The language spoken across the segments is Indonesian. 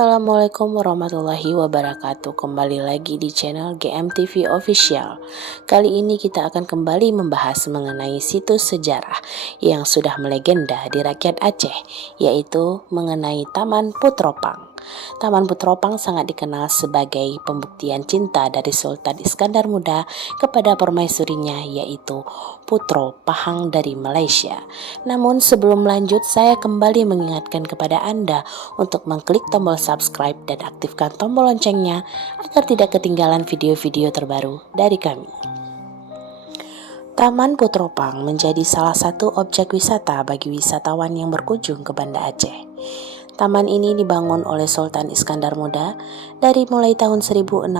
Assalamualaikum warahmatullahi wabarakatuh. Kembali lagi di channel GMTV Official. Kali ini kita akan kembali membahas mengenai situs sejarah yang sudah melegenda di rakyat Aceh, yaitu mengenai Taman Putropang. Taman Putropang sangat dikenal sebagai pembuktian cinta dari Sultan Iskandar Muda kepada permaisurinya, yaitu Putro Pahang dari Malaysia. Namun sebelum lanjut, saya kembali mengingatkan kepada Anda untuk mengklik tombol subscribe dan aktifkan tombol loncengnya agar tidak ketinggalan video-video terbaru dari kami. Taman Putropang menjadi salah satu objek wisata bagi wisatawan yang berkunjung ke Banda Aceh. Taman ini dibangun oleh Sultan Iskandar Muda dari mulai tahun 1607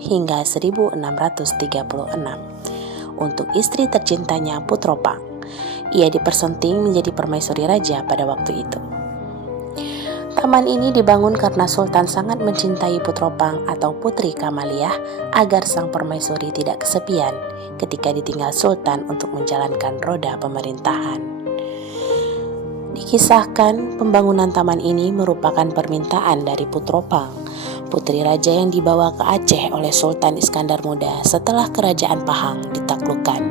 hingga 1636 untuk istri tercintanya Putropang. Ia dipersunting menjadi permaisuri raja pada waktu itu. Taman ini dibangun karena Sultan sangat mencintai Putropang atau Putri Kamaliah agar sang permaisuri tidak kesepian ketika ditinggal Sultan untuk menjalankan roda pemerintahan. Dikisahkan pembangunan taman ini merupakan permintaan dari Putropang, putri raja yang dibawa ke Aceh oleh Sultan Iskandar Muda setelah kerajaan Pahang ditaklukkan.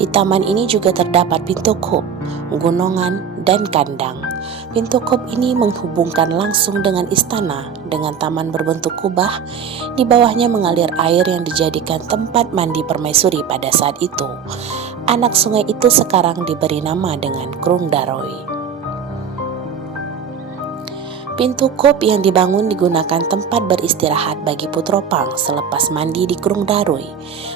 Di taman ini juga terdapat pintu kub, gunungan, dan kandang. Pintu kub ini menghubungkan langsung dengan istana dengan taman berbentuk kubah. Di bawahnya mengalir air yang dijadikan tempat mandi permaisuri pada saat itu. Anak sungai itu sekarang diberi nama dengan Krung Daroy. Pintu kub yang dibangun digunakan tempat beristirahat bagi Putropang selepas mandi di Krung Daroy,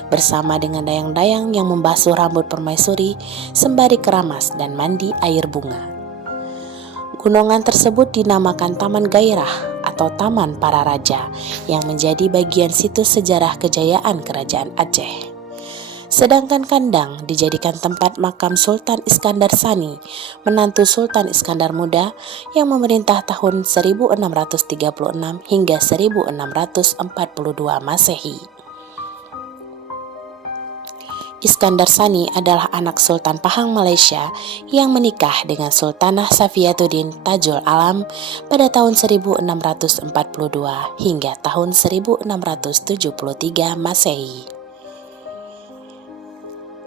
bersama dengan dayang-dayang yang membasuh rambut permaisuri sembari keramas dan mandi air bunga. Gunungan tersebut dinamakan Taman Gairah atau Taman Para Raja yang menjadi bagian situs sejarah kejayaan Kerajaan Aceh. Sedangkan kandang dijadikan tempat makam Sultan Iskandar Sani, menantu Sultan Iskandar Muda yang memerintah tahun 1636 hingga 1642 Masehi. Iskandar Sani adalah anak Sultan Pahang Malaysia yang menikah dengan Sultanah Safiyatuddin Tajul Alam pada tahun 1642 hingga tahun 1673 Masehi.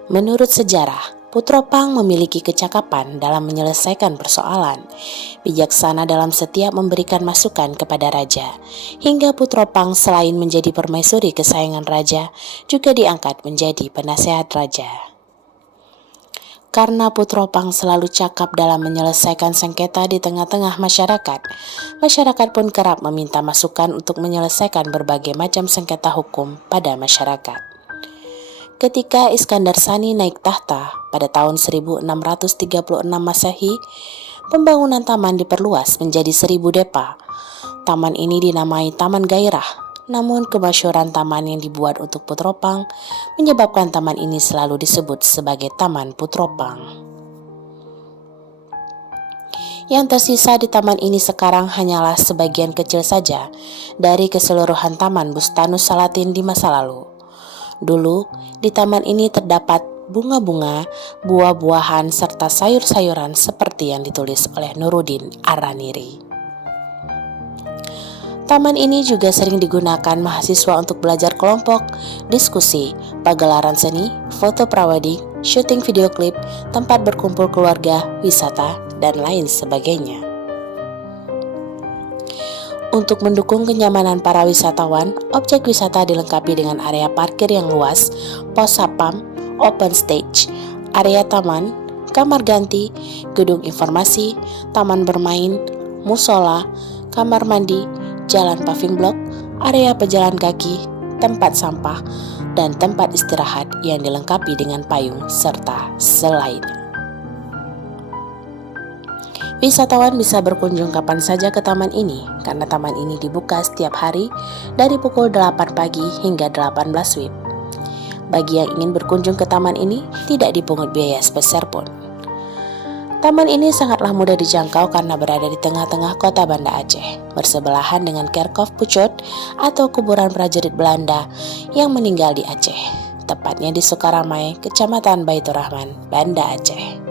Menurut sejarah, Putropang memiliki kecakapan dalam menyelesaikan persoalan, bijaksana dalam setiap memberikan masukan kepada raja, hingga Putropang selain menjadi permaisuri kesayangan raja, juga diangkat menjadi penasehat raja. Karena Putropang selalu cakap dalam menyelesaikan sengketa di tengah-tengah masyarakat, masyarakat pun kerap meminta masukan untuk menyelesaikan berbagai macam sengketa hukum pada masyarakat. Ketika Iskandar Sani naik tahta pada tahun 1636 Masehi, pembangunan taman diperluas menjadi 1000 depa. Taman ini dinamai Taman Gairah, namun kemasyhuran taman yang dibuat untuk Putropang menyebabkan taman ini selalu disebut sebagai Taman Putropang. Yang tersisa di taman ini sekarang hanyalah sebagian kecil saja dari keseluruhan Taman Bustanus Salatin di masa lalu. Dulu, di taman ini terdapat bunga-bunga, buah-buahan, serta sayur-sayuran seperti yang ditulis oleh Nuruddin Araniri. Taman ini juga sering digunakan mahasiswa untuk belajar kelompok, diskusi, pagelaran seni, foto prawedding, syuting video klip, tempat berkumpul keluarga, wisata, dan lain sebagainya. Untuk mendukung kenyamanan para wisatawan, objek wisata dilengkapi dengan area parkir yang luas, pos satpam, open stage, area taman, kamar ganti, gedung informasi, taman bermain, musola, kamar mandi, jalan paving block, area pejalan kaki, tempat sampah, dan tempat istirahat yang dilengkapi dengan payung serta selain. Wisatawan bisa berkunjung kapan saja ke taman ini karena taman ini dibuka setiap hari dari pukul 8 pagi hingga 18 WIB. Bagi yang ingin berkunjung ke taman ini tidak dipungut biaya sepeser pun. Taman ini sangatlah mudah dijangkau karena berada di tengah-tengah kota Banda Aceh, bersebelahan dengan Kerkhof Pucot atau kuburan prajurit Belanda yang meninggal di Aceh, tepatnya di Sukaramai, Kecamatan Baitur Rahman, Banda Aceh.